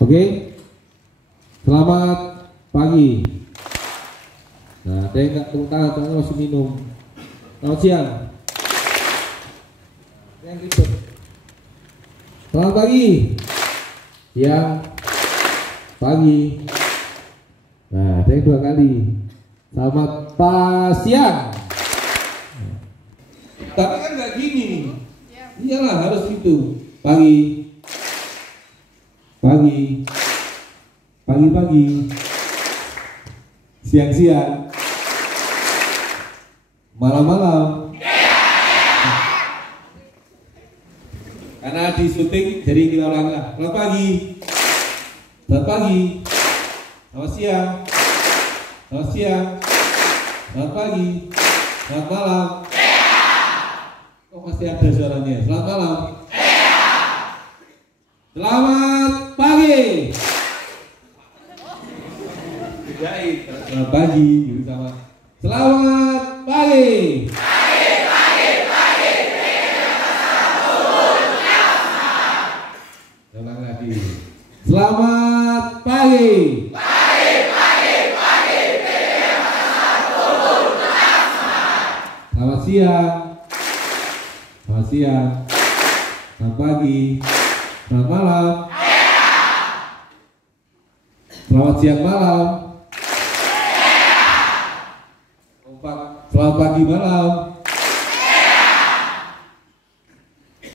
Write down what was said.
Oke, selamat pagi. Nah, ada yang nggak tepuk tangan, soalnya masih minum. Selamat siang. Yang ribet. Selamat pagi. Siang. Pagi. Nah, ada yang 2 kali. Selamat siang. Tapi kan nggak gini. Iyalah harus gitu. Pagi. Pagi. Pagi-pagi. Siang-siang. Malam-malam. Karena di syuting jadi kita ulangi lah. Selamat pagi. Selamat pagi. Selamat siang. Selamat siang. Selamat pagi. Selamat malam. Kok masih ada suaranya? Selamat malam. Selamat pagi. Bedain. Selamat pagi gitu sama. Selamat pagi. Ulang lagi. Selamat pagi. Selamat siang. Selamat siang. Selamat pagi. Selamat malam. Selamat siang malam. Selamat pagi malam.